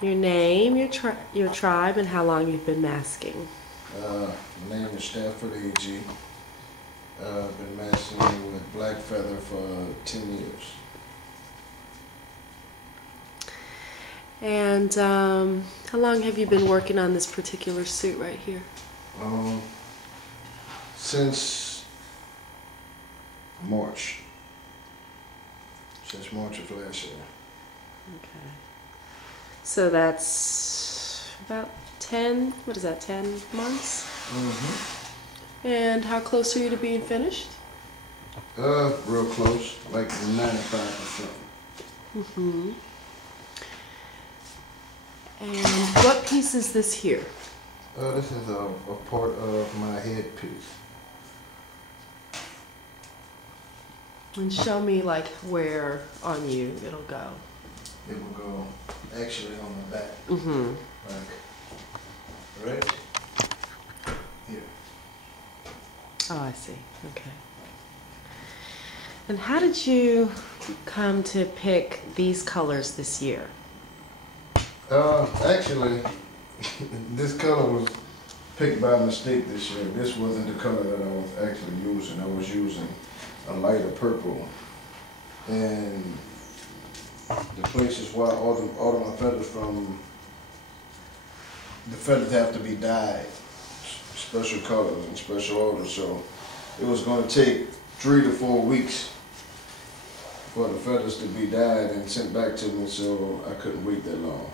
Your name, your tribe, and how long you've been masking. My name is Stafford Agee. I've been masking with Black Feather for 10 years. And how long have you been working on this particular suit right here? Since March. Since March of last year. Okay. So that's about 10, what is that, 10 months? Mm-hmm. And how close are you to being finished? Real close, like 95%. Mm-hmm. And what piece is this here? This is a part of my headpiece. And show me like where on you it'll go. It will go actually on the back. Mm-hmm. Like right here. Oh, I see. Okay. And how did you come to pick these colors this year? Actually, this color was picked by mistake this year. This wasn't the color that I was actually using. I was using a lighter purple. And the places where all of my feathers from, the feathers have to be dyed, special colors and special orders. So it was going to take 3 to 4 weeks for the feathers to be dyed and sent back to me, so I couldn't wait that long.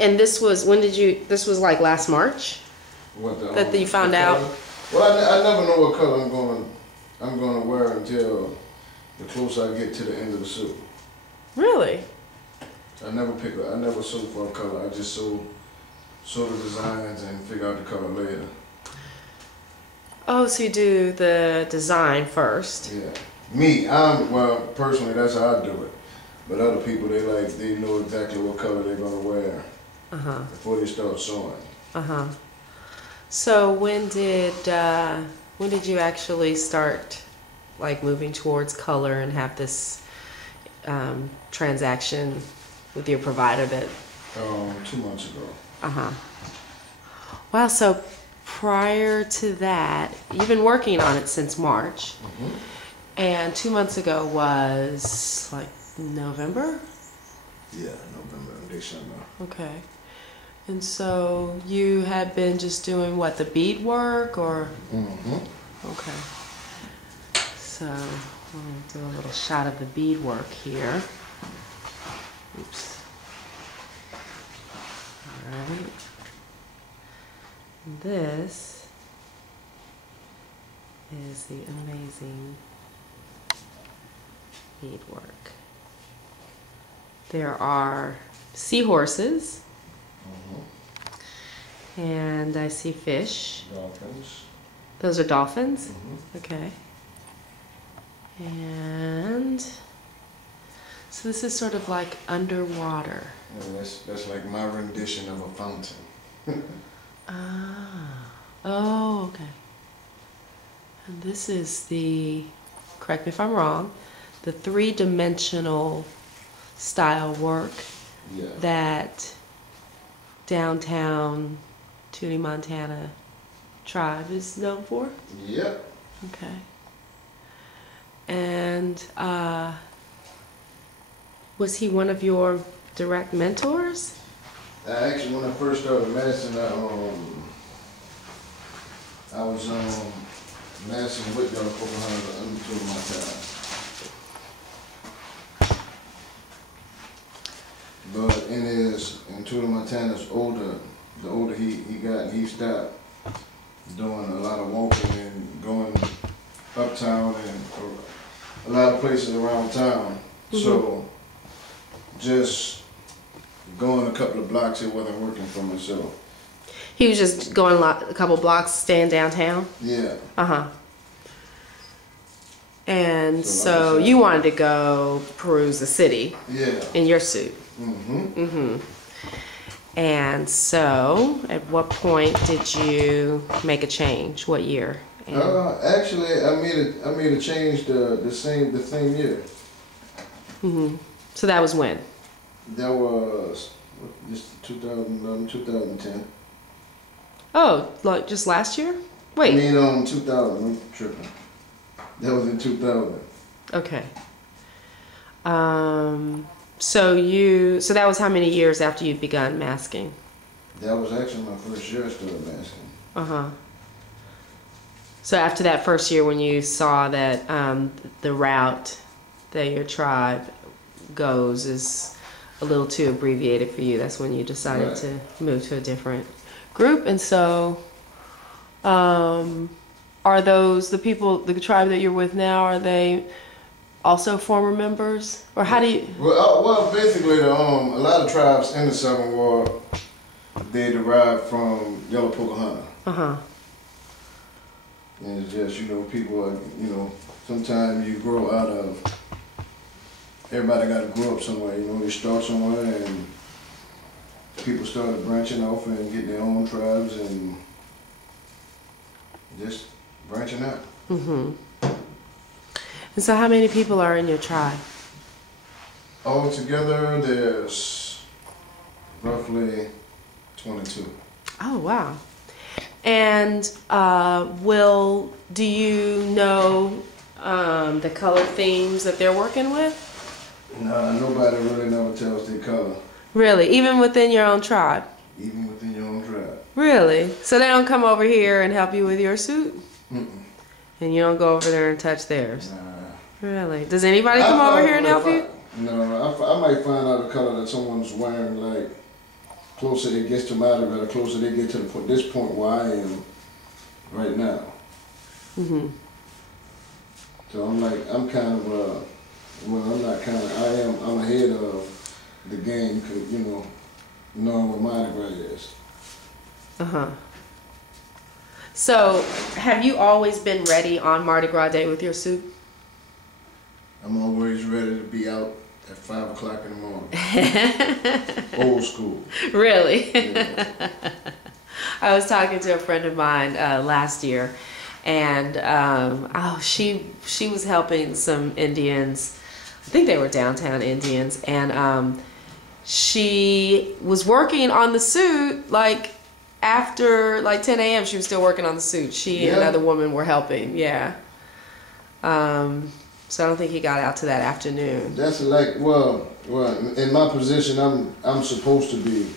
And this was, when did you, this was like last March? What that you found out? Well, I never know what color I'm gonna wear until the closer I get to the end of the suit. Really? I never sew for a color. I just sew the designs and figure out the color later. Oh, so you do the design first? Yeah. Well, personally, that's how I do it. But other people, they know exactly what color they're gonna wear before they start sewing. So when did you actually start like moving towards color and have this transaction with your provider that? 2 months ago. Wow. So prior to that, you've been working on it since March, and 2 months ago was like November? Yeah, November, December. Okay. And so you had been just doing what, the bead work or? Okay. So I'm going to do a little shot of the bead work here. Oops. All right. And this is the amazing bead work. There are seahorses, and I see fish. Dolphins. Those are dolphins? Okay. And so this is sort of like underwater. Yeah, that's like my rendition of a fountain. Oh, okay. And this is the, correct me if I'm wrong, the three-dimensional style work that downtown Toonie, Montana tribe is known for? Yep. Okay. And was he one of your direct mentors? Actually, when I first started masking, I was masking with them for until my time. But in Toonie, Montana's the older he got, he stopped doing a lot of walking and going uptown and a lot of places around town. So just going a couple of blocks, it wasn't working for myself. He was just going a couple blocks, staying downtown? Yeah. And so you wanted to go peruse the city in your suit? And so, at what point did you make a change? What year? Actually, I made a change the same year. So that was when? That was just 2011, 2010. Oh, like just last year? Wait. I mean, 2000. I'm tripping. That was in 2000. Okay. So that was how many years after you'd begun masking? That was actually my first year I started masking. Uh-huh. So after that first year when you saw that the route that your tribe goes is a little too abbreviated for you, that's when you decided Right. to move to a different group. And so are those the people, the tribe that you're with now, are they also former members? Or how do you... Well, basically, a lot of tribes in the Southern World, they derive from Yellow Pocahontas. Uh-huh. And it's just, people are, sometimes you grow out of, everybody got to grow up somewhere, they start somewhere and people started branching off and getting their own tribes and just branching out. Mm-hmm. And so how many people are in your tribe? Altogether, there's roughly 22. Oh, wow. And do you know the color themes that they're working with? Nah, nobody really never tells their color. Really? Even within your own tribe? Even within your own tribe. Really? So they don't come over here and help you with your suit? Mm-mm. And you don't go over there and touch theirs? Nah. Really? Does anybody come over here and help you? No, I might find out a color that someone's wearing, like, closer it gets to Mardi Gras, the closer they get to this point where I am right now. Mm-hmm. So I'm kind of, I'm ahead of the game, cause, knowing what Mardi Gras is. Uh-huh. So, have you always been ready on Mardi Gras Day with your suit? I'm always ready to be out at 5 o'clock in the morning. Old school. Really? Yeah. I was talking to a friend of mine last year, and she was helping some Indians. I think they were downtown Indians, and she was working on the suit after 10 a.m. She was still working on the suit. She and another woman were helping. Yeah. So I don't think he got out to that afternoon. That's well, in my position, I'm supposed to be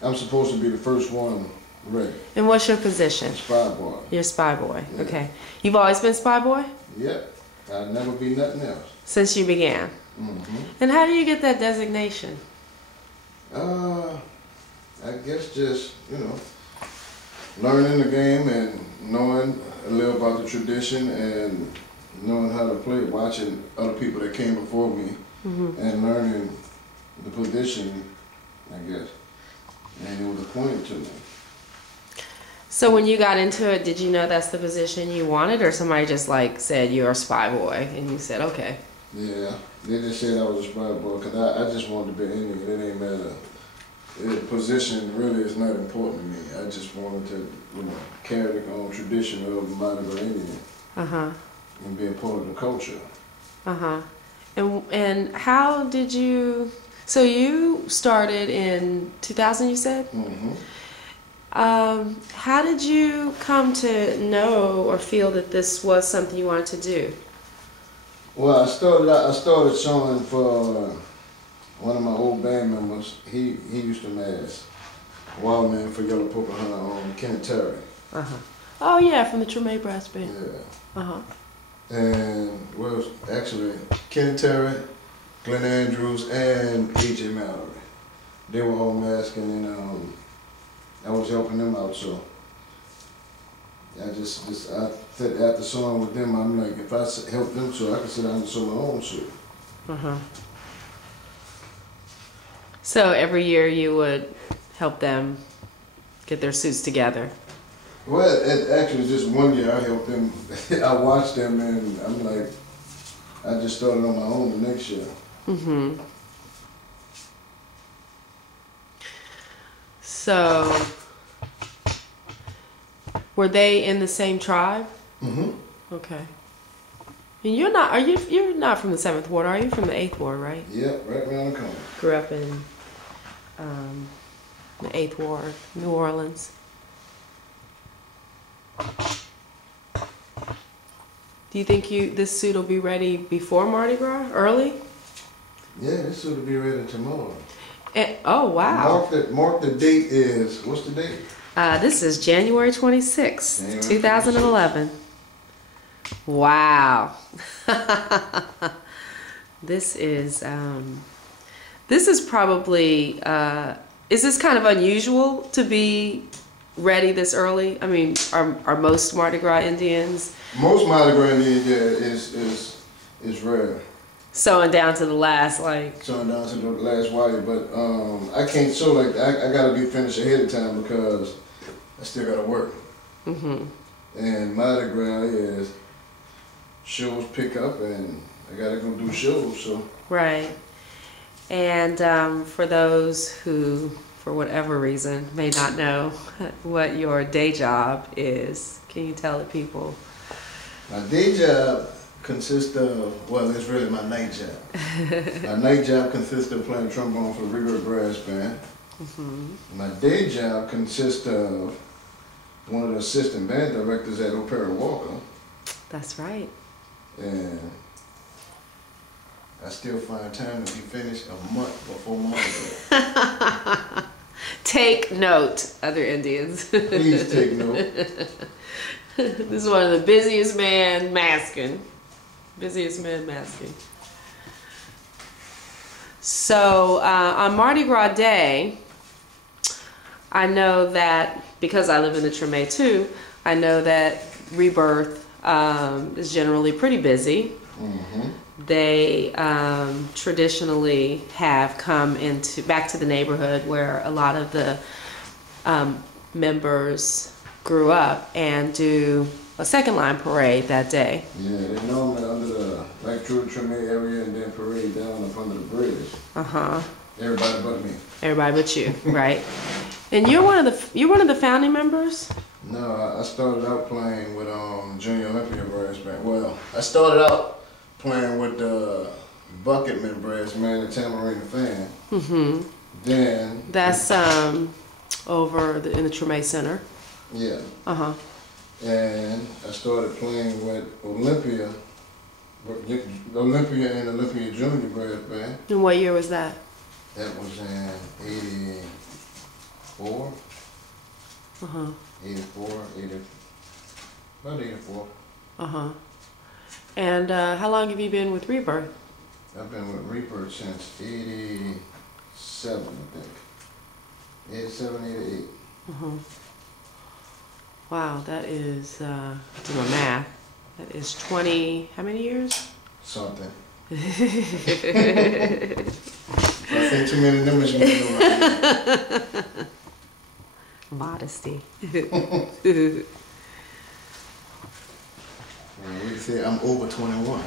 the first one ready. And what's your position? Spy boy. You're spy boy. Yeah. Okay. You've always been spy boy? Yep. I'd never be nothing else. Since you began? Mm-hmm. And how do you get that designation? I guess just, learning the game and knowing a little about the tradition and knowing how to play, watching other people that came before me, Mm-hmm. and learning the position, I guess. And it was appointed to me. So when you got into it, did you know that's the position you wanted, or somebody just said you're a spy boy and you said okay? Yeah, they just said I was a spy boy because I just wanted to be Indian. It ain't matter. The position really is not important to me. I just wanted to, carry the tradition of Mardi Gras Indian. Uh-huh. And be a part of the culture. Uh-huh. And how did you... So you started in 2000, you said? Mm-hmm. How did you come to know or feel that this was something you wanted to do? Well, I started showing for one of my old band members. He used to mask Wild Man for Yellow Pocahontas on Kenny Terry. Uh-huh. Oh yeah, from the Rebirth Brass Band. Yeah. Uh-huh. And actually Kenny Terry, Glenn Andrews, and A.J. Mallory. They were all masking, and I was helping them out. So I said after sewing with them, I'm like, if I help them sew, I can sit down and sew my own suit. Uh-huh. So every year you would help them get their suits together. Well, it actually was just one year I helped them. I watched them, and I'm like, I just started on my own the next year. Mm-hmm. So, were they in the same tribe? Mm-hmm. Okay. And you're not from the 7th Ward, are you? From the 8th Ward, right? Yep, right around the corner. Grew up in the 8th Ward, New Orleans. Do you think this suit will be ready before Mardi Gras? Early? Yeah, this suit will be ready tomorrow. Oh, wow. Mark the date is, what's the date? This is January 26th, 2011. Wow. This is probably, is this kind of unusual to be ready this early? I mean, are most Mardi Gras Indians? Most Mardi Gras Indians, yeah, is rare. Sewing down to the last, Sewing down to the last wire, but I can't sew like that. I gotta be finished ahead of time because I still gotta work. Mm-hmm. And Mardi Gras is shows pick up, and I gotta go do shows. So right. And for those who, for whatever reason, may not know what your day job is, can you tell the people? My day job consists of, well, it's really my night job. My night job consists of playing trombone for the Rebirth Brass Band. Mm-hmm. My day job consists of one of the assistant band directors at O.Perry Walker. That's right. And I still find time to be finished a month before Mardi Gras. Take note, other Indians. Please take note. This is one of the busiest men masking. So on Mardi Gras Day, I know that because I live in the Treme too, I know that Rebirth is generally pretty busy. Mm-hmm. They traditionally have come back to the neighborhood where a lot of the members grew up and do a second line parade that day. Yeah, they normally under the, like through the Treme area and then parade down up under the bridge. Uh-huh. Everybody but me. Everybody but you, right? And you're one of the founding members? No, I started out playing with Junior Olympia Brass Band. Well, I started out playing with the Bucketman Brass Band and Tamarina Fan. Mm-hmm. Then that's over in the Treme Center. Yeah. Uh-huh. And I started playing with Olympia and Olympia Junior Brass Band. And what year was that? That was in 84. Uh-huh. 84. Uh-huh. And how long have you been with Rebirth? I've been with Rebirth since 87, I think. 87, 88. Uh-huh. Wow, that is, do my math, that is 20, how many years? Something. I think too many numbers you know right now. Modesty. We can say I'm over 21.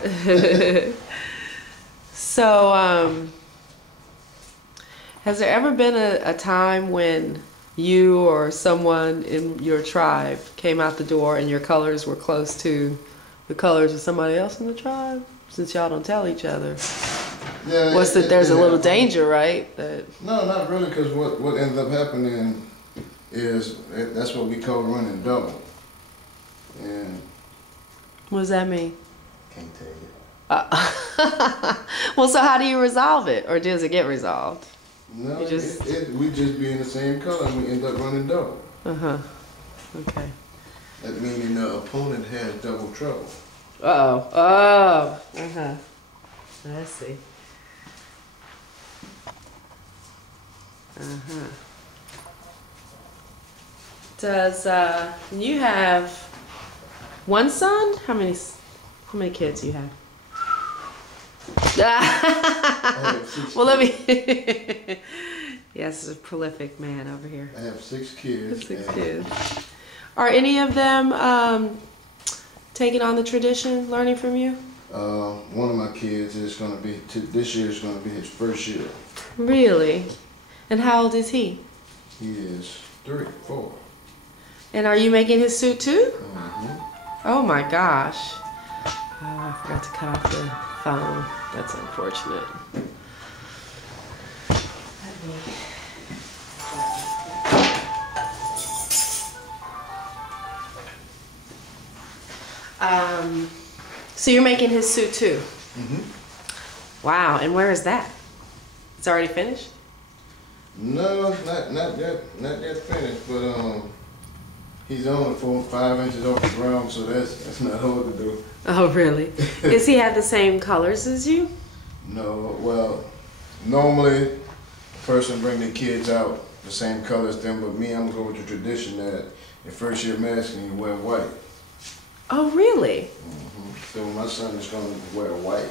So, has there ever been a time when you or someone in your tribe came out the door and your colors were close to the colors of somebody else in the tribe? Since y'all don't tell each other. Yeah. There's a little danger, right? No, not really, because what ends up happening is that's what we call running double. And what does that mean? Can't tell you. Well, so how do you resolve it, or does it get resolved? No, we just be in the same color and we end up running double. Uh-huh. Okay. That meaning the opponent has double trouble. Uh-oh. Oh. Uh-huh. I see. Uh-huh. Does you have one son? How many kids do you have? Well, let me. Yes, a prolific man over here. I have 6 kids. 6 kids. Are any of them taking on the tradition, learning from you? One of my kids is going to be, this year is going to be his first year. Really? And how old is he? He is 3, 4. And are you making his suit too? Mm-hmm. Oh my gosh. Oh, I forgot to cut off the phone. That's unfortunate. So you're making his suit too? Mm-hmm. Wow, and where is that? It's already finished? No, not yet finished, but he's only 4 or 5 inches off the ground, so that's not hard to do. Oh, really? Does he have the same colors as you? No, well, normally a person bring their kids out the same color as them, but me, I'm gonna go with the tradition that your first year masking you wear white. Oh, really? Mm-hmm. So my son is gonna wear white.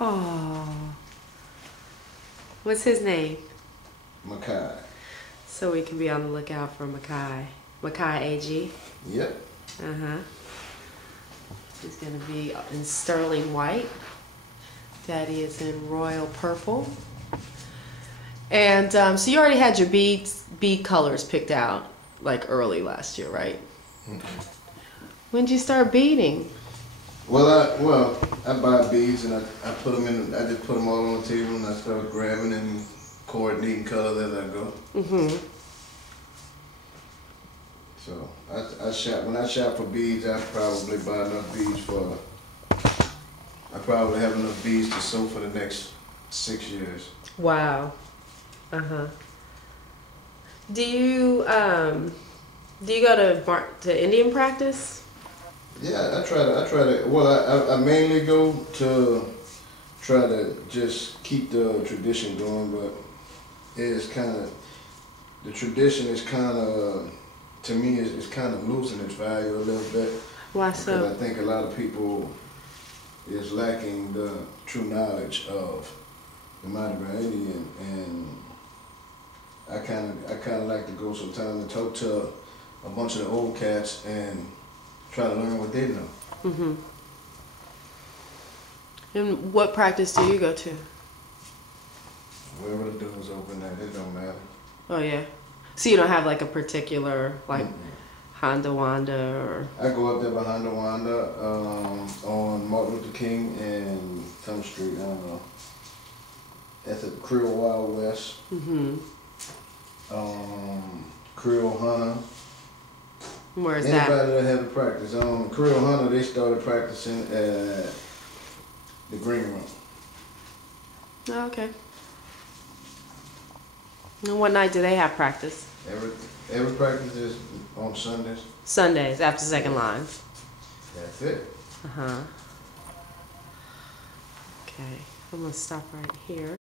Oh. What's his name? Makai. So we can be on the lookout for Makai. Makai Agee. Yep. Uh-huh. He's gonna be in sterling white. Daddy is in royal purple. And so you already had your bead colors picked out like early last year, right? Mm-hmm. When did you start beading? Well, I buy beads and I put them in. I just put them all on the table and I start grabbing and coordinating colors as I go. Mm-hmm. So when I shop for beads, I probably buy enough beads for. I probably have enough beads to sew for the next 6 years. Wow. Uh-huh. Do you go to Indian practice? Yeah, I try to. Well, I mainly go to try to just keep the tradition going, but it's kind of the tradition is kind of to me is kind of losing its value a little bit. Why so? Because I think a lot of people is lacking the true knowledge of the Mardi Gras Indian, and I kind of like to go sometimes and talk to a bunch of the old cats and try to learn what they know. Mm-hmm. And what practice do you go to? Wherever the doors open at, it don't matter. Oh yeah. So you don't have like a particular like Honda Wanda or? I go up there behind the Wanda on Martin Luther King and some street. I don't know. That's at Creole Wild West. Mm-hmm. Creole Hunter. Where is that? Anybody that have a practice. Creole Hunter, they started practicing at the Green Room. Oh, okay. And what night do they have practice? Every practice is on Sundays. Sundays after second line. That's it. Uh-huh. Okay. I'm gonna stop right here.